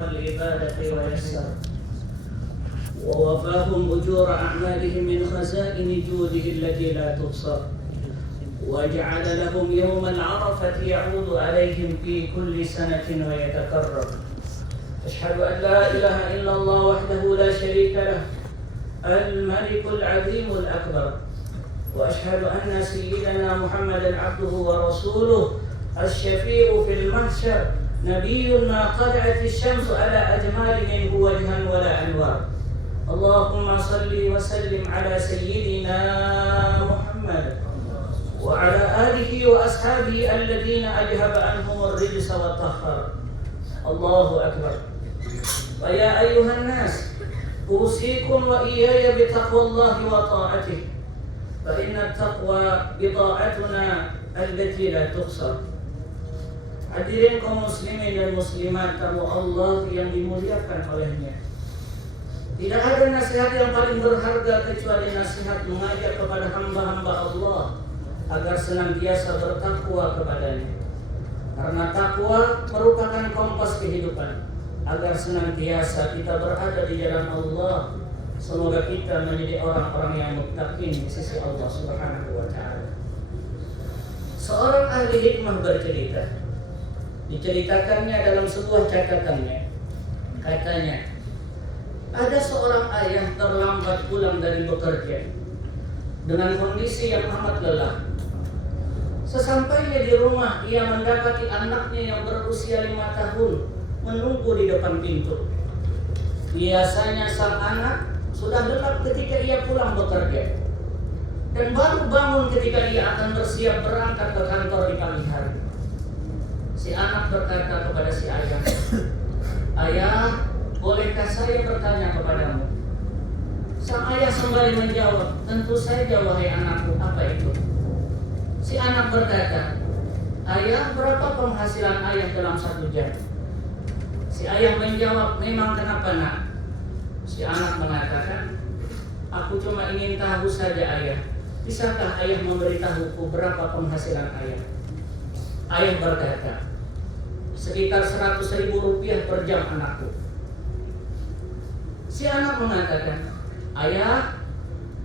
العبادة ويسر ووفاهم أجور أعمالهم من خزائن جوده التي لا تبصر وجعل لهم يوم العرفة يعود عليهم في كل سنة ويتكرر. أشهد أن لا إله إلا الله وحده لا شريك له الملك العظيم الأكبر، وأشهد أن سيدنا محمدا عبده ورسوله الشفيع في المحشر، نبي ما طلعت الشمس على أجمال منه وجها ولا أنوار. اللهم صل وسلم على سيدنا محمد وعلى آله وأصحابه الذين أذهب عنهم الرجس والطهر. الله أكبر. ويا أيها الناس أوصيكم وإياي بتقوى الله وطاعته، فإن التقوى بطاعتنا التي لا تخسر. Hadirin kaum muslimin dan muslimat kamu Allah yang dimuliakan olehnya. Tidak ada nasihat yang paling berharga kecuali nasihat mengajak kepada hamba-hamba Allah agar senantiasa bertakwa kepadanya. Karena takwa merupakan kompas kehidupan agar senantiasa kita berada di jalan Allah. Semoga kita menjadi orang-orang yang muttaqin di sisi Allah Subhanahu wa taala. Seorang ahli hikmah bercerita. Diceritakannya dalam sebuah catatannya. Katanya, ada seorang ayah terlambat pulang dari bekerja dengan kondisi yang amat lelah. Sesampainya di rumah, ia mendapati anaknya yang berusia 5 tahun menunggu di depan pintu. Biasanya sang anak sudah lelap ketika ia pulang bekerja dan baru bangun ketika ia akan bersiap berangkat ke kantor di pagi hari. Si anak berkata kepada si ayah, "Ayah, bolehkah saya bertanya kepadamu?" Sang ayah sembari menjawab, "Tentu saja wahai anakku, apa itu?" Si anak berkata, "Ayah, berapa penghasilan ayah dalam 1 jam?" Si ayah menjawab, "Memang kenapa nak?" Si anak mengatakan, "Aku cuma ingin tahu saja ayah. Bisakah ayah memberitahuku berapa penghasilan ayah?" Ayah berkata, "Sekitar 100.000 rupiah per jam anakku." Si anak mengatakan, "Ayah,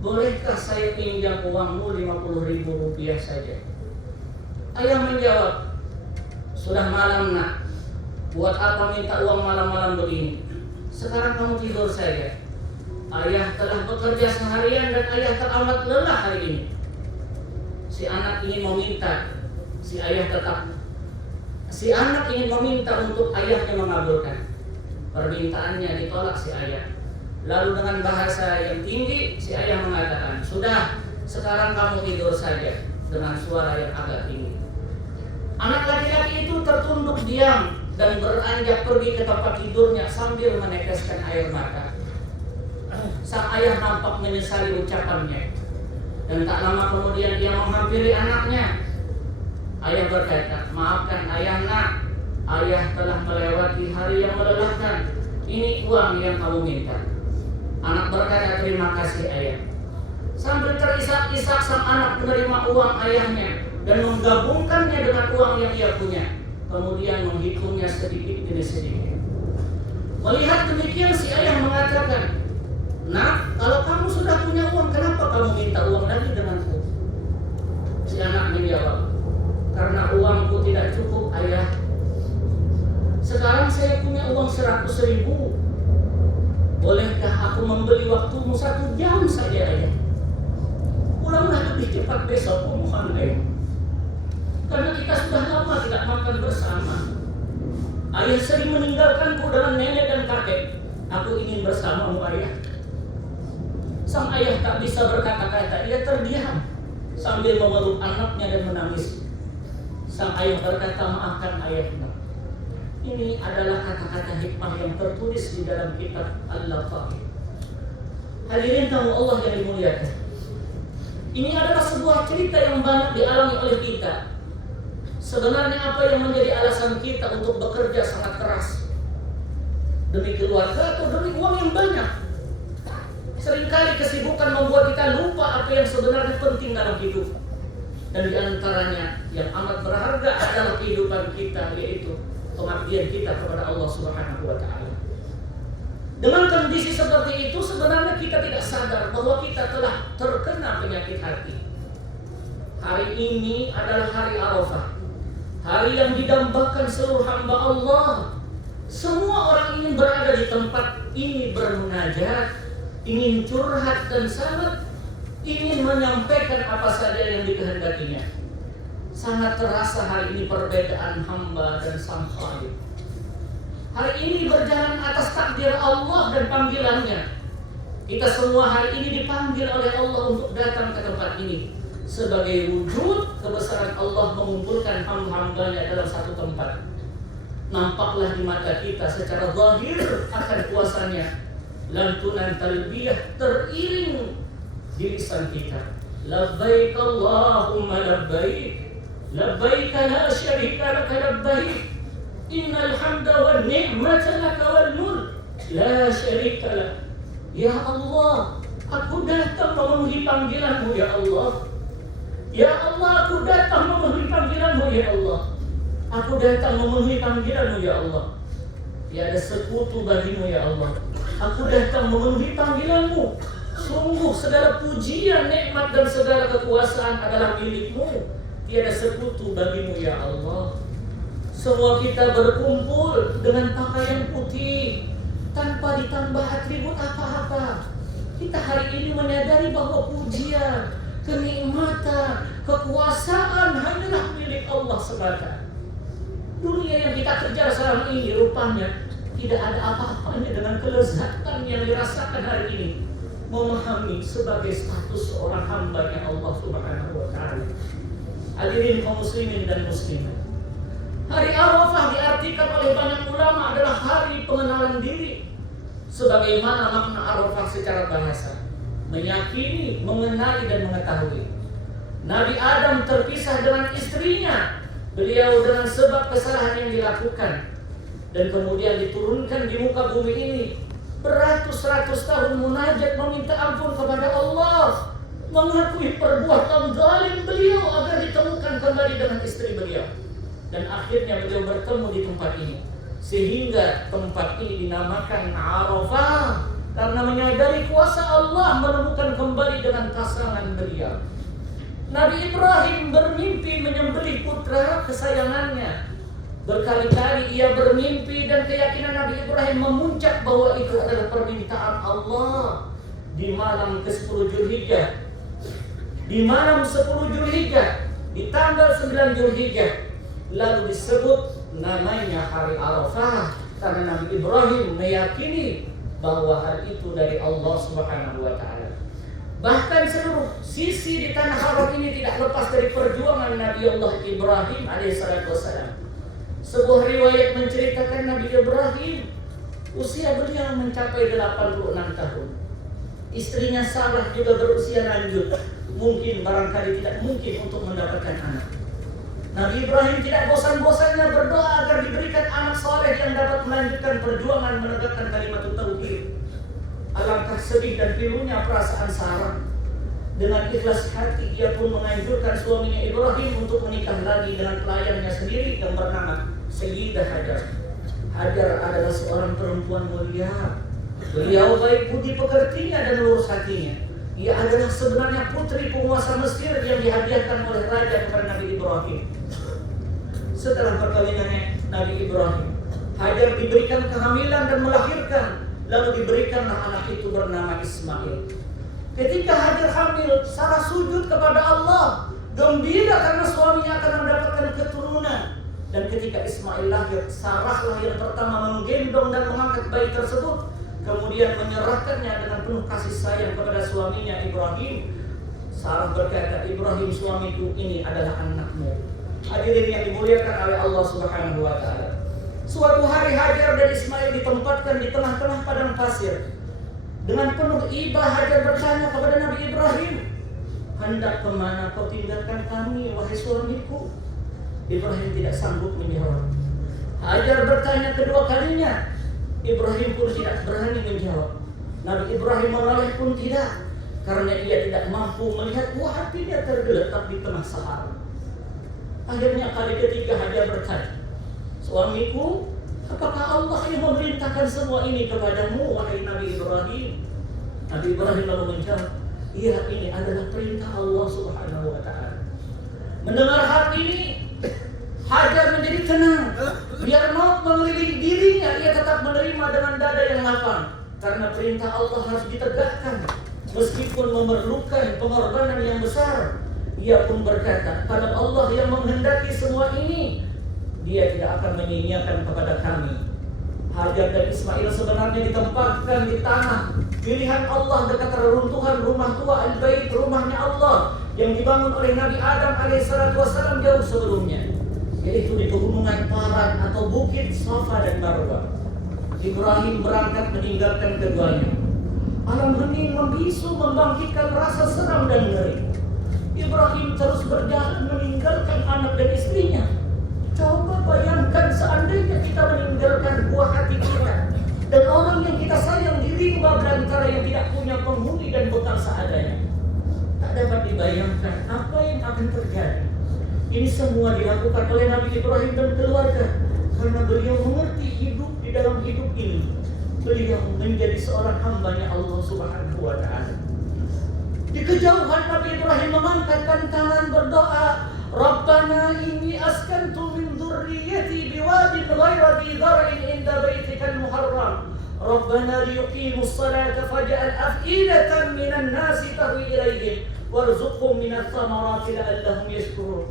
bolehkah saya pinjam uangmu 50.000 rupiah saja?" Ayah menjawab, "Sudah malam nak, buat apa minta uang malam-malam begini? Sekarang kamu tidur saja. Ayah telah bekerja seharian dan ayah teramat lelah hari ini." Si anak ingin meminta, Si anak ingin meminta untuk ayahnya mengabulkan. Permintaannya ditolak si ayah. Lalu dengan bahasa yang tinggi, si ayah mengatakan, "Sudah, sekarang kamu tidur saja," dengan suara yang agak tinggi. Anak laki-laki itu tertunduk diam dan beranjak pergi ke tempat tidurnya sambil meneteskan air mata. Sang ayah nampak menyesali ucapannya, dan tak lama kemudian dia menghampiri anaknya. Ayah berkata, "Maafkan ayah nak, ayah telah melewati hari yang melelahkan. Ini uang yang kamu minta." Anak berkata, "Terima kasih ayah." Sambil terisak-isak sang anak menerima uang ayahnya dan menggabungkannya dengan uang yang ia punya, kemudian menghitungnya sedikit demi sedikit. Melihat demikian, si ayah mengatakan, "Nak, kalau kamu sudah punya uang, kenapa kamu minta uang lagi denganku?" Si anak menjawab, "Karena uangku tidak cukup ayah. Sekarang saya punya uang 100.000. Bolehkah aku membeli waktumu 1 jam saja ayah? Pulanglah lebih cepat besok, mohon ayah. Karena kita sudah lama tidak makan bersama. Ayah sering meninggalkanku dengan nenek dan kakek. Aku ingin bersamamu ayah." Sang ayah tak bisa berkata-kata, ia terdiam sambil memeluk anaknya dan menangis. Sang ayah berkata, "Maafkan ayahnya." Ini adalah kata-kata hikmah yang tertulis di dalam kitab Al-Lataif. Hadirin tamu Allah yang dimuliakan, ini adalah sebuah cerita yang banyak dialami oleh kita. Sebenarnya apa yang menjadi alasan kita untuk bekerja sangat keras? Demi keluarga atau demi uang yang banyak? Seringkali kesibukan membuat kita lupa apa yang sebenarnya penting dalam hidup. Dan di antaranya yang amat berharga adalah kehidupan kita, yaitu kematian pengabdian kita kepada Allah Subhanahu wa taala. Dengan kondisi seperti itu sebenarnya kita tidak sadar bahwa kita telah terkena penyakit hati. Hari ini adalah hari Arafah, hari yang didambakan seluruh hamba Allah. Semua orang ingin berada di tempat ini, bermunajat, ingin curhat dan sangat ingin menyampaikan apa saja yang dikehendakinya. Sangat terasa hari ini perbedaan hamba dan sang Khalik. Hari ini berjalan atas takdir Allah dan panggilannya. Kita semua hari ini dipanggil oleh Allah untuk datang ke tempat ini sebagai wujud kebesaran Allah mengumpulkan hamba-hambanya dalam satu tempat. Nampaklah di mata kita secara zahir akan kuasanya. Lantunan talbiyah teriring di lisan kita. Labbaik Allahumma labbaik, labbaik la syarika laka labbaik, innal hamda wan ni'mata laka wal mulk la syarika lak. Ya Allah, aku datang memenuhi panggilanmu ya Allah. Ya Allah, aku datang memenuhi panggilanmu ya Allah. Aku datang memenuhi panggilanmu ya Allah. Tiada sekutu bagimu ya Allah. Aku datang memenuhi panggilanmu. Sungguh segala pujian, nikmat dan segala kekuasaan adalah milikmu. Tiada sekutu bagimu ya Allah. Semua kita berkumpul dengan pakaian putih tanpa ditambah atribut apa-apa. Kita hari ini menyadari bahwa pujian, kenikmatan, kekuasaan hanyalah milik Allah semata. Dunia yang kita kejar sekarang ini rupanya tidak ada apa-apanya dengan kelezatan yang dirasakan hari ini memahami sebagai status seorang hamba-Nya Allah Subhanahu wa taala. Hadirin kaum muslimin dan muslimat, hari Arafah diartikan oleh banyak ulama adalah hari pengenalan diri. Sebagaimana makna Arafah secara bahasa, meyakini, mengenali dan mengetahui. Nabi Adam terpisah dengan istrinya, beliau dengan sebab kesalahan yang dilakukan, dan kemudian diturunkan di muka bumi ini beratus-ratus tahun munajat meminta ampun kepada Allah, mengakui perbuatan zalim beliau agar ditemukan kembali dengan istri beliau, dan akhirnya beliau bertemu di tempat ini, sehingga tempat ini dinamakan Arafah karena menyadari kuasa Allah menemukan kembali dengan pasangan beliau. Nabi Ibrahim bermimpi menyembelih putra kesayangannya. Berkali-kali ia bermimpi dan keyakinan Nabi Ibrahim memuncak bahwa itu adalah permintaan Allah di malam ke-10 Zulhijjah. Di malam 10 Zulhijjah, di tanggal 9 Zulhijjah, lalu disebut namanya hari Arafah karena Nabi Ibrahim meyakini bahwa hari itu dari Allah Subhanahu wa taala. Bahkan seluruh sisi di tanah Arab ini tidak lepas dari perjuangan Nabi Allah Ibrahim alaihissalam. Sebuah riwayat menceritakan Nabi Ibrahim usia beliau mencapai 86 tahun. Istrinya Sarah juga berusia lanjut, mungkin barangkali tidak mungkin untuk mendapatkan anak. Nabi Ibrahim tidak bosan-bosannya berdoa agar diberikan anak saleh yang dapat melanjutkan perjuangan menegakkan kalimat tauhid. Alangkah sedih dan pilunya perasaan Sarah. Dengan ikhlas hati ia pun menganjurkan suaminya Ibrahim untuk menikah lagi dengan pelayannya sendiri yang bernama Sayyidah Hajar. Hajar adalah seorang perempuan mulia. Beliau baik budi pekertinya dan lurus hatinya. Ia adalah sebenarnya putri penguasa Mesir yang dihadiahkan oleh raja kepada Nabi Ibrahim. Setelah perkawinannya Nabi Ibrahim, Hajar diberikan kehamilan dan melahirkan. Lalu diberikanlah anak itu bernama Ismail. Ketika Hajar hamil, Sarah sujud kepada Allah, gembira karena suaminya akan mendapatkan keturunan. Dan ketika Ismail lahir, Sarah lahir pertama menggendong dan mengangkat bayi tersebut, kemudian menyerahkannya dengan penuh kasih sayang kepada suaminya Ibrahim. Sarah berkata, Ibrahim suamiku, ini adalah anakmu. Hadirin yang dimuliakan oleh Allah Subhanahu wa taala. Suatu hari Hajar dan Ismail ditempatkan di tengah-tengah padang pasir. Dengan penuh ibah Hajar bertanya kepada Nabi Ibrahim, hendak kemana kau tinggalkan kami, wahai suamiku? Ibrahim tidak sanggup menjawab. Hajar bertanya kedua kalinya. Ibrahim pun tidak berani menjawab. Nabi Ibrahim menoleh pun tidak, karena ia tidak mampu melihat hatinya tergeletak di tengah sahara. Akhirnya kali ketiga Hajar bertanya, suamiku, Apakah Allah yang memerintahkan semua ini kepadamu, wahai Nabi Ibrahim? Nabi Ibrahim lalu menjawab, iya, ini adalah perintah Allah Subhanahu wa Ta'ala. Mendengar hal ini, Hajar menjadi tenang. Biar maut mengelilingi dirinya, ia tetap menerima dengan dada yang lapang. Karena perintah Allah harus ditegakkan, meskipun memerlukan pengorbanan yang besar. Ia pun berkata, kalau Allah yang menghendaki semua ini, Dia tidak akan menyia-nyiakan kepada kami. Hajar dan Ismail sebenarnya ditempatkan di tanah pilihan Allah dekat reruntuhan rumah tua Al-Bait, rumahnya Allah yang dibangun oleh Nabi Adam alaihissalam jauh sebelumnya, yaitu di pegunungan Paran atau bukit Safa dan Marwah. Ibrahim berangkat meninggalkan keduanya. Alam hening membisu membangkitkan rasa seram dan ngeri. Ibrahim terus berjalan meninggalkan anak dan istrinya. Coba bayangkan seandainya kita meninggalkan buah hati kita dan orang yang kita sayang di rimba belantara yang tidak punya penghuni dan bekal seadanya. Tak dapat dibayangkan apa yang akan terjadi. Ini semua dilakukan oleh Nabi Ibrahim dan keluarga karena beliau mengerti hidup di dalam hidup ini. Beliau menjadi seorang hambanya Allah Subhanahu wa Ta'ala. Di kejauhan Nabi Ibrahim mengangkatkan tangan berdoa, Rabbana inni askantu min dzurriyyati biwadin ghairi dhi dhar'in inda baitikal muharram. Rabbana liyuqimus salata faj'al af'idatan minan nasi tahwi ilaihim warzuqhum minats thamarati la'allahum yashkurun.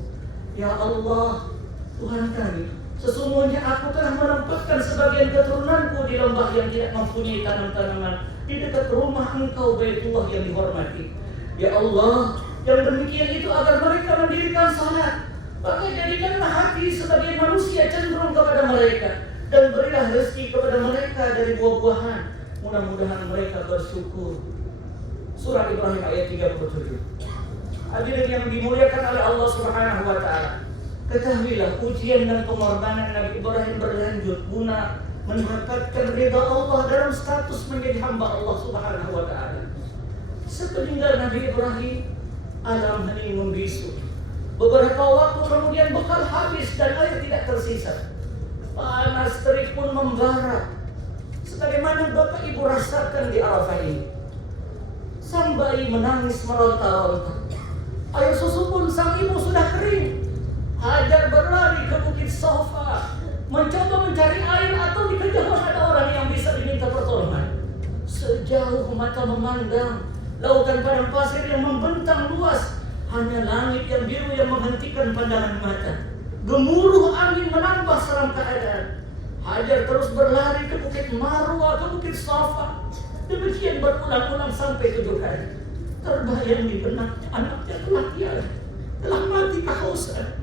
Ya Allah, Tuhan kami, sesungguhnya aku telah menempatkan sebagian keturunanku di lembah yang tidak mempunyai tanam-tanaman di dekat rumah Engkau Baitullah yang dihormati. Ya Allah, yang demikian itu agar mereka mendirikan salat. Maka jadikanlah hati sebagai manusia cenderung kepada mereka, dan berilah rezeki kepada mereka dari buah-buahan. Mudah-mudahan mereka bersyukur. Surah Ibrahim ayat 37. Hadirin yang dimuliakan oleh Allah Subhanahu wa Ta'ala, ketahuilah ujian dan pengorbanan Nabi Ibrahim berlanjut guna mendapatkan ridha Allah dalam status menjadi hamba Allah Subhanahu wa Ta'ala. Sepeninggal Nabi Ibrahim, alam hening membisu. Beberapa waktu kemudian bekal habis dan air tidak tersisa. Panas terik pun membara, sebagaimana Bapak Ibu rasakan di Arafah ini. Sang bayi menangis meronta-ronta. Air susu pun sang ibu sudah kering. Hajar berlari ke bukit Safa, mencoba mencari air atau di kejauhan ada orang yang bisa diminta pertolongan. Sejauh mata memandang, lautan padang pasir yang membentang luas, hanya langit yang biru yang menghentikan pandangan mata. Gemuruh angin menambah seram keadaan. Hajar terus berlari ke bukit Marwah, ke bukit Safa. Demikian berulang-ulang sampai 7 kali. Terbayang di benaknya anaknya telah tiada, telah mati kehausan.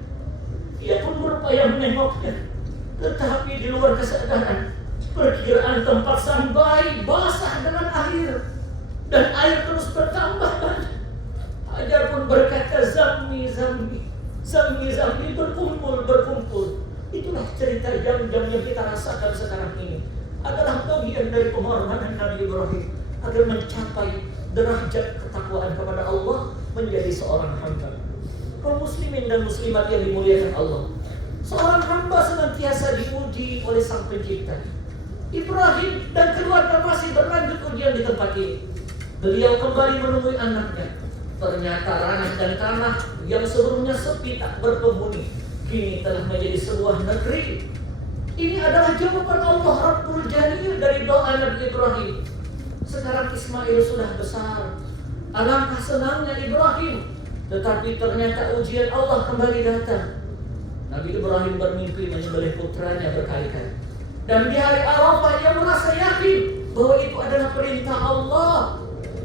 Ia pun berupaya menengoknya, tetapi di luar kesadaran, perkiraan tempat sang bayi basah dengan air, dan air terus bertambah banyak. Hajar pun berkata, Zammi, Zammi, Zammi, Zammi, berkumpul, berkumpul. Itulah cerita jam-jam yang kita rasakan sekarang ini. Adalah bagian dari pengorbanan Nabi Ibrahim agar mencapai derajat ketakwaan kepada Allah, menjadi seorang hamba. Kaum muslimin dan muslimat yang dimuliakan Allah, seorang hamba senantiasa diuji oleh Sang Pencipta. Ibrahim dan keluarga masih berlanjut ujian di tempat ini. Beliau kembali menemui anaknya. Ternyata ranah dan tanah yang sebelumnya sepi tak berpenghuni kini telah menjadi sebuah negeri. Ini adalah jawaban Allah Rabbul Jalil dari doa Nabi Ibrahim. Sekarang Ismail sudah besar. Alangkah senangnya Ibrahim. Tetapi ternyata ujian Allah kembali datang. Nabi Ibrahim bermimpi menyembelih putranya berkali-kali. Dan di hari Arafah ia merasa yakin bahwa itu adalah perintah Allah.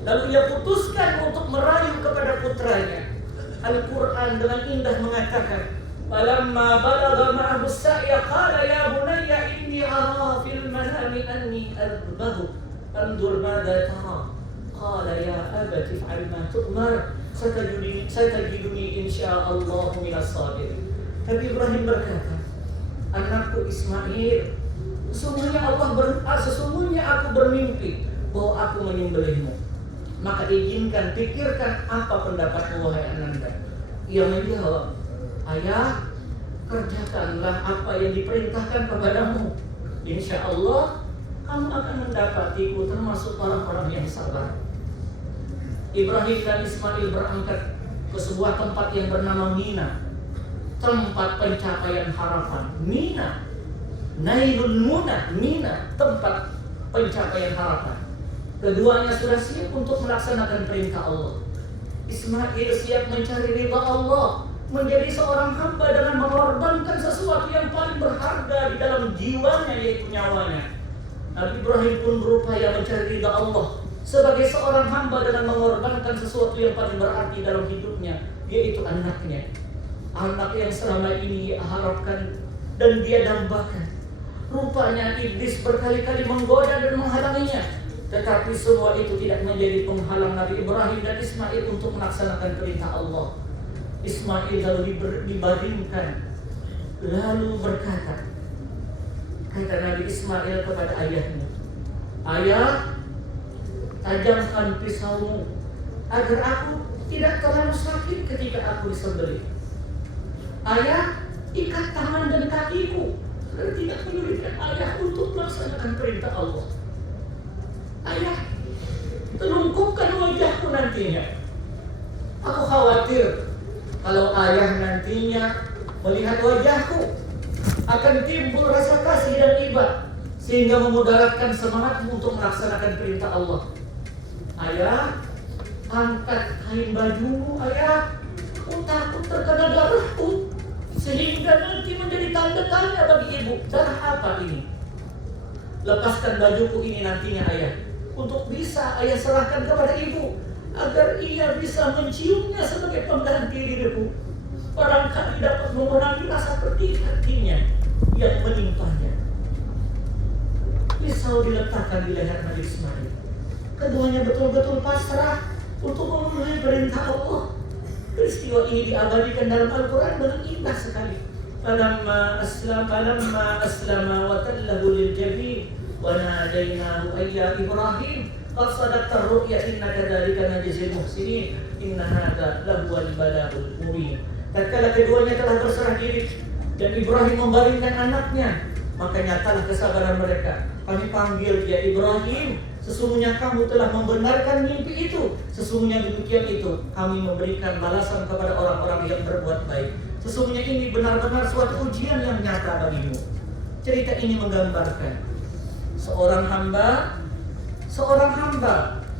Lalu ia putuskan untuk merayu kepada putranya. Al-Quran dengan indah mengatakan, Falamma balagha ma'ahu as-sa'ya qala ya bunayya inni ara fil manami anni adbahu anzur madza tara. Qala ya abati if'al ma tu'mar satajiduni insyaallah minas sabirin. Nabi Ibrahim berkata, anakku Ismail, sesungguhnya aku bermimpi bahwa aku menyembelihmu. Maka izinkan, pikirkan apa pendapatmu wahai ananda. Ia menjawab, ayah, kerjakanlah apa yang diperintahkan kepadamu insya Allah kamu akan mendapatiku termasuk orang-orang yang sabar. Ibrahim dan Ismail berangkat ke sebuah tempat yang bernama Mina, tempat pencapaian harapan. Mina, Nailul Muna, Mina, tempat pencapaian harapan. Keduanya sudah siap untuk melaksanakan perintah Allah. Ismail siap mencari ridha Allah, menjadi seorang hamba dengan mengorbankan sesuatu yang paling berharga di dalam jiwanya, yaitu nyawanya. Nabi Ibrahim pun berupaya mencari ridha Allah sebagai seorang hamba dengan mengorbankan sesuatu yang paling berarti dalam hidupnya, yaitu anaknya. Anak yang selama ini dia harapkan dan dia dambakan. Rupanya iblis berkali-kali menggoda dan menghalanginya, tetapi semua itu tidak menjadi penghalang Nabi Ibrahim dan Ismail untuk melaksanakan perintah Allah. Ismail lalu dibaringkan, lalu berkata, kata Nabi Ismail kepada ayahnya, "Ayah, tajamkan pisaumu agar aku tidak terlalu sakit ketika aku disembelih. Ayah, ikat tangan dan kakiku agar tidak menyulitkan ayah untuk melaksanakan perintah Allah. Ayah, telungkupkan wajahku nantinya. Aku khawatir kalau ayah nantinya melihat wajahku akan timbul rasa kasih dan iba, sehingga memudaratkan semangatmu untuk melaksanakan perintah Allah. Ayah, angkat kain bajumu, ayah. Aku takut terkena darahku, sehingga nanti menjadi tanda tanya bagi ibu. Darah apa ini? Lepaskan bajuku ini nantinya, ayah, untuk bisa ayah serahkan kepada ibu, agar ia bisa menciumnya sebagai pengganti diriku. Barangkali dapat mengurangi rasa pedih hatinya yang menimpanya." Pisau diletakkan di leher Nabi Ismail. Keduanya betul-betul pasrah untuk memenuhi perintah Allah. Peristiwa ini diabadikan dalam Al-Quran dengan indah sekali. Falamma aslama wa tallahu lil jabin wa nadainahu ayya Ibrahim qad sadaqta ar-ru'ya inna kadzalika najzil muhsinin inna hadza lahuwal balagul mubin. Tatkala keduanya telah berserah diri dan Ibrahim membaringkan anaknya, maka nyatalah kesabaran mereka. Kami panggil dia Ibrahim, sesungguhnya kamu telah membenarkan mimpi itu. Sesungguhnya demikian itu kami memberikan balasan kepada orang-orang yang berbuat baik. Sesungguhnya ini benar-benar suatu ujian yang nyata bagimu. Cerita ini menggambarkan seorang hamba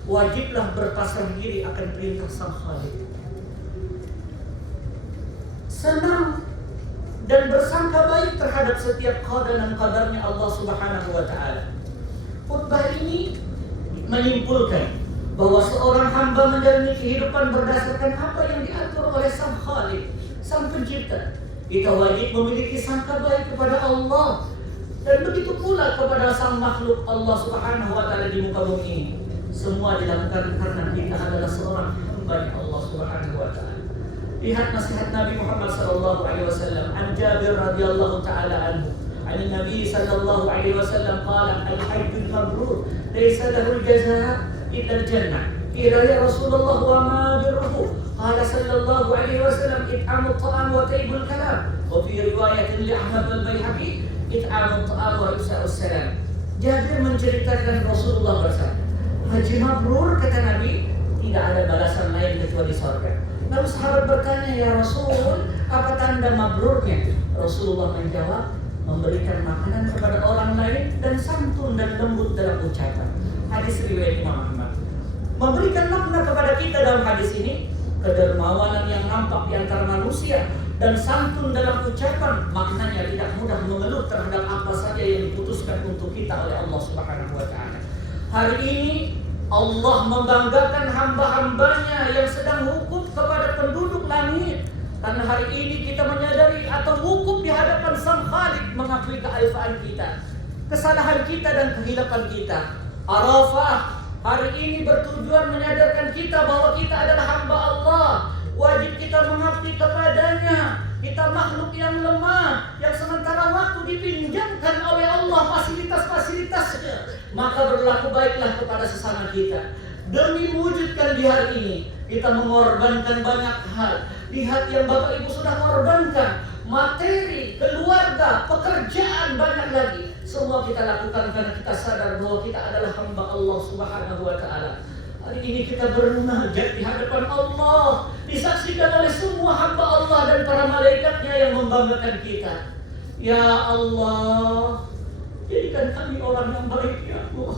wajiblah berpasrah diri akan perintah Sang Khalik. Senang dan bersangka baik terhadap setiap qada dan qadarnya Allah Subhanahu wa Ta'ala. Khutbah ini menyimpulkan bahwa seorang hamba menjalani kehidupan berdasarkan apa yang diatur oleh Sang Khalik, Sang Pencipta. Kita wajib memiliki sangka baik kepada Allah, dan begitu pula kepada sang makhluk Allah Subhanahu wa Ta'ala di muka bumi ini. Semua dilakukan karena kita adalah seorang hamba Allah Subhanahu wa Ta'ala. Lihat nasihat Nabi Muhammad sallallahu alaihi wasallam. An Jabir radhiyallahu ta'ala anhu, an Nabi sallallahu alaihi wasallam qala, al-hajjul mabrur laysa lahu al-jazaa illa al-jannah. Qila ya Rasulullah wa ma birruhu? Qala sallallahu alaihi wasallam, it'amu at-ta'am wa tayyibul kalam. Wa fi riwayatin li Ahmad al-Baihaqi, it'amu at-ta'am wa ifsa'us salam. Jabir menceritakan Rasulullah bersabda, haji mabrur, kata Nabi, tidak ada balasan lain kecuali surga. Lalu sahabat bertanya, ya Rasul, apa tanda mabrurnya? Rasulullah menjawab, memberikan makanan kepada orang lain dan santun dan lembut dalam ucapan. Hadis riwayat Imam Ahmad. Memberikan makna kepada kita dalam hadis ini, kedermawanan yang nampak di antara manusia dan santun dalam ucapan. Maknanya tidak mudah mengeluh terhadap apa saja yang diputuskan untuk kita oleh Allah Subhanahu wa Ta'ala. Hari ini Allah membanggakan hamba-hambanya yang sedang wukuf kepada penduduk langit. Karena hari ini kita menyadari atau wukuf di hadapan Sang Khalik, mengakui kealfaan kita, kesalahan kita dan kehilapan kita. Arafah hari ini bertujuan menyadarkan kita bahwa kita adalah hamba Allah. Wajib kita mengabdi kepadanya. Kita makhluk yang lemah, yang sementara waktu dipinjamkan oleh Allah fasilitas-fasilitasnya. Maka berlaku baiklah kepada sesama kita. Demi mewujudkan di hari ini, kita mengorbankan banyak hal. Lihat yang Bapak Ibu sudah mengorbankan. Materi, keluarga, pekerjaan, banyak lagi. Semua kita lakukan karena kita sadar bahwa kita adalah hamba Allah Subhanahu wa Ta'ala. Hari ini kita bermunajat di hadapan Allah, disaksikan oleh semua hamba Allah dan para malaikatnya yang membanggakan kita. Ya Allah, jadikan kami orang yang baik ya Allah.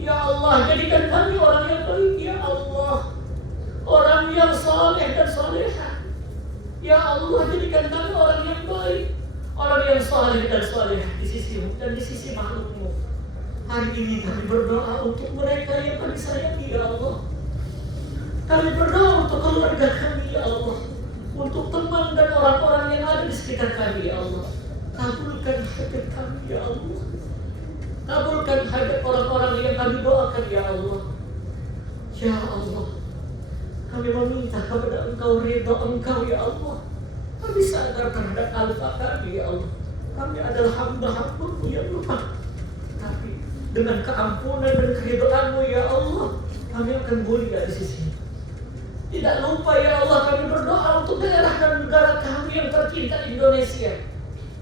Ya Allah, jadikan kami orang yang baik ya Allah. Orang yang saleh dan salehah. Ya Allah, jadikan kami orang yang baik, orang yang saleh dan salehah di sisi-Mu dan di sisi makhluk-Mu. Hari ini kami berdoa untuk mereka yang kami sayangi ya Allah. Kami berdoa untuk keluarga kami ya Allah, untuk teman dan orang-orang yang ada di sekitar kami ya Allah. Kabulkan hajat kami ya Allah. Kabulkan hajat orang-orang yang kami doakan ya Allah. Ya Allah, kami meminta kepada Engkau ridha Engkau ya Allah. Kami sadar terhadap alfa kami ya Allah. Kami adalah hamba-hamba-Mu yang lemah. Tapi dengan keampunan dan keridhaan-Mu ya Allah, kami akan mulia di sisi-Mu. Tidak lupa ya Allah, kami berdoa untuk daerah dan negara kami yang tercinta Indonesia.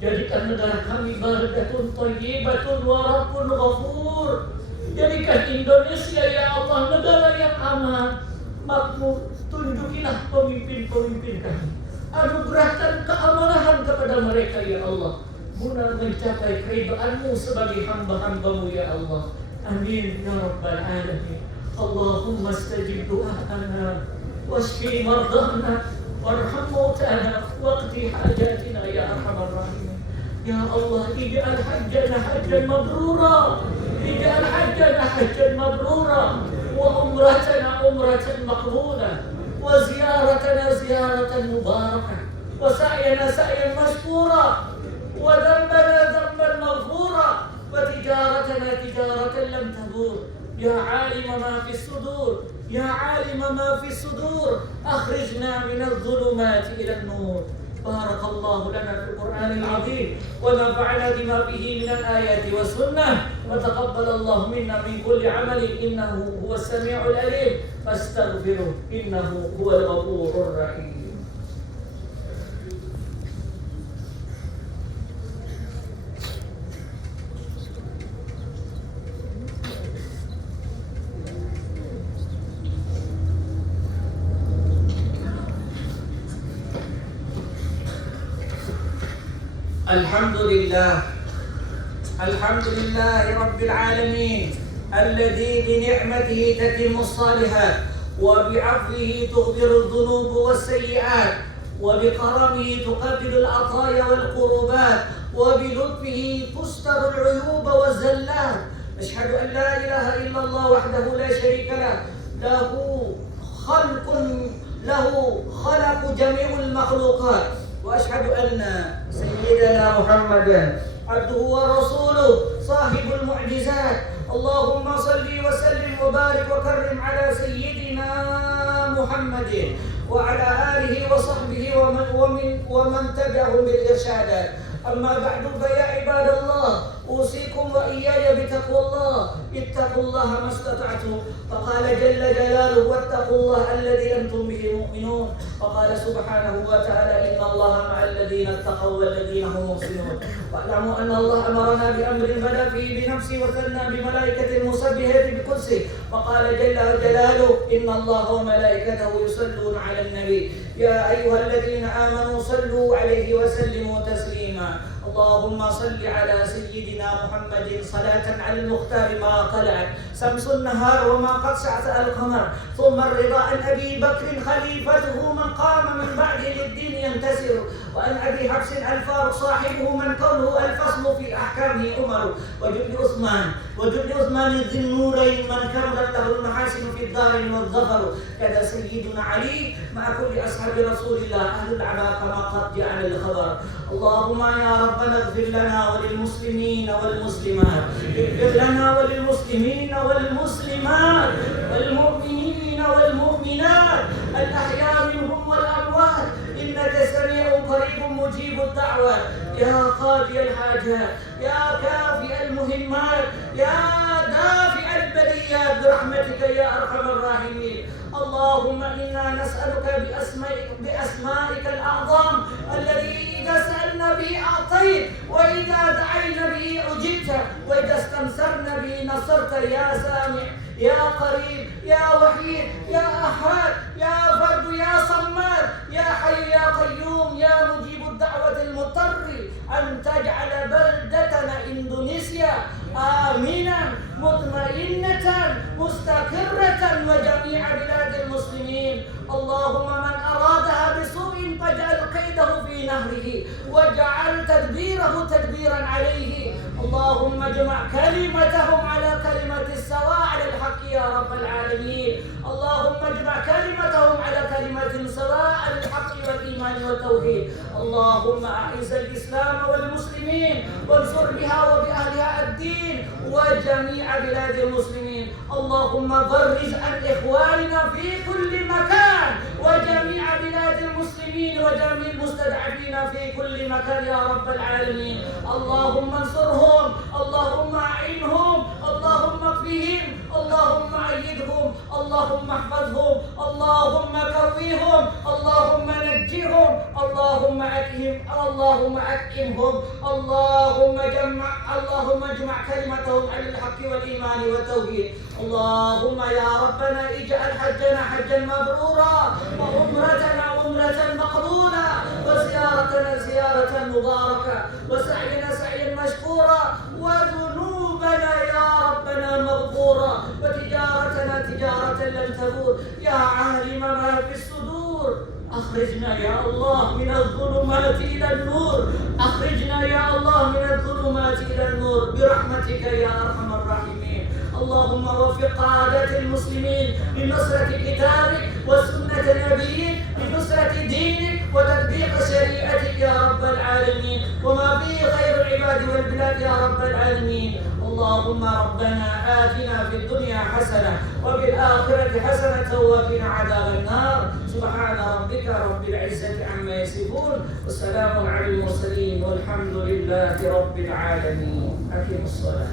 Jadikan negara kami baldatun thayyibatun wa rabbun ghafur. Jadikan Indonesia ya Allah negara yang aman, makmur. Tunjukilah pemimpin-pemimpin kami. Anugerahkan keamanan kepada mereka ya Allah, guna mencapai keridhaan-Mu sebagai hamba-hamba-Mu ya Allah. Amin ya rabbal alamin. Allahumma stajib du'ana washfi mardana warham mautana waqdi hajatina ya arhamar rahimin. Ya Allah, ij'al hajjana hajjan mabrura, ij'al hajjana hajjan mabrura, wa umratana umratan maqbula, wa ziyaratana ziyaratan mubarakah, wa sa'yana sa'yan mashkura, wa dhanbana dhanban maghfura, wa tijaratana tijaratan lam tabur. Ya alim ma fi sudur, ya alim ma fi sudur, akhrijna min adh-dhulumati ila an-nur. بارك الله لنا في القرآن العظيم ونفعنا بما فيه من الآيات والسنة وتقبل الله منا من كل عمل إنه هو السميع العليم فاستغفره إنه هو الغفور الرحيم. الحمد لله رب العالمين الذي بنعمته تتم الصالحات وبعفوه تغفر الذنوب والسيئات وبكرمه تقبل العطايا والقربات وبلطفه تستر العيوب والزلات. أشهد أن لا إله إلا الله وحده لا شريك له له خلق جميع المخلوقات. وأشهد أن سيدنا محمدا عبده ورسوله صاحب المعجزات. اللهم صل وسلم وبارك وكرم على سيدنا محمد وعلى آله وصحبه ومن تبعهم بالإرشادات. أما بعد فيا عباد الله أوصيكم وإياي بتقوى الله. اتقوا الله ما استطعتم. فقال جل جلاله واتقوا الله الذي أنتم به مؤمنون. وقال سبحانه وتعالى إن الله مع الذين اتقوا والذين هم محسنون. واعلموا أن الله أمرنا بأمر بدا فيه بنفسه وثنى بملائكة المسبحة بقدسه. وقال جل جلاله إن الله وملائكته يصلون على النبي يا أيها الذين آمنوا صلوا عليه وسلموا تسليما. اللهم صل على سيدنا محمد صلاة على المختار ما طلعت شمس النهار وما قد شعث القمر. ثم الرضا عن أبي بكر خليفته من قام من بعده للدين ينتصر. وعن أبي حفص الفاروق صاحبه من كونه الفصل في أحكامه عمر. وجد عثمان ذي النورين من كملت له المحاسن في الدار والظفر. كذا سيدنا علي مع كل أصحاب رسول الله أهل العبا كما قد جاء الخبر. اللهم يا ربنا اغفر لنا وللمسلمين والمسلمات، اغفر لنا وللمسلمين والمسلمات والمؤمنين والمؤمنات الأحياء منهم والأموات إنك سميع قريب مجيب الدعوة. يا قاضي الحاجات، يا كافي المهمات، يا دافع البليات برحمتك يا أرحم الراحمين. اللهم إنا نسألك بأسمائك الأعظم الذي إذا سألنا به أعطيت وإذا دعينا به أجبت نصرت يا سامع يا قريب يا وحيد يا أحد يا فرد يا صمد يا حي يا قيوم يا مجيب الدعوة المضطر أن تجعل بلدتنا إندونيسيا آمنا مطمئنة مستقرة وجميع بلاد المسلمين. اللهم من أرادها بسوء فاجعل كيده في نهره واجعل تدبيره تدبيرا عليه. اللهم اجمع كلمتهم على كلمة السواء على الحق يا رب العالمين. اللهم اجمع كلمتهم على كلمة سواء على الحق والإيمان والتوحيد. اللهم أعز الإسلام والمسلمين وانصر بها وبأهلها الدين وجميع بلاد المسلمين. اللهم فرج عن إخواننا في كل مكان وجميع بلاد المسلمين وجميع المستضعفين في كل مكان يا رب العالمين. اللهم انصرهم، اللهم أعينهم، اللهم اكفهم، اللهم أيدهم، اللهم احفظهم، اللهم قويهم، اللهم نجهم، اللهم أكهم، اللهم أكرمهم، اللهم اجمع كلمتهم على الحق والإيمان والتوحيد. اللهم يا ربنا اجعل حجنا حجا مبرورا وعمرتنا عمرة مقبولة وزيارتنا زيارة مباركة وسعينا سعيا مشكورا وذنوبنا يا ربنا مغفورا وتجارتنا تجارة لن تبور. يا عالم ما في الصدور أخرجنا يا الله من الظلمات إلى النور، أخرجنا يا الله من الظلمات إلى النور برحمتك يا أرحم الراحمين. اللهم وفق قادة المسلمين لنصرة كتابك وسنة نبيك لنصرة دينك وتطبيق شريعتك يا رب العالمين، وما فيه خير العباد والبلاد يا رب العالمين. اللهم ربنا آتنا في الدنيا حسنة وفي الآخرة حسنة وقنا عذاب النار. سبحان ربك رب العزة عما يصفون وسلام على المرسلين والحمد لله رب العالمين. أقم الصلاة.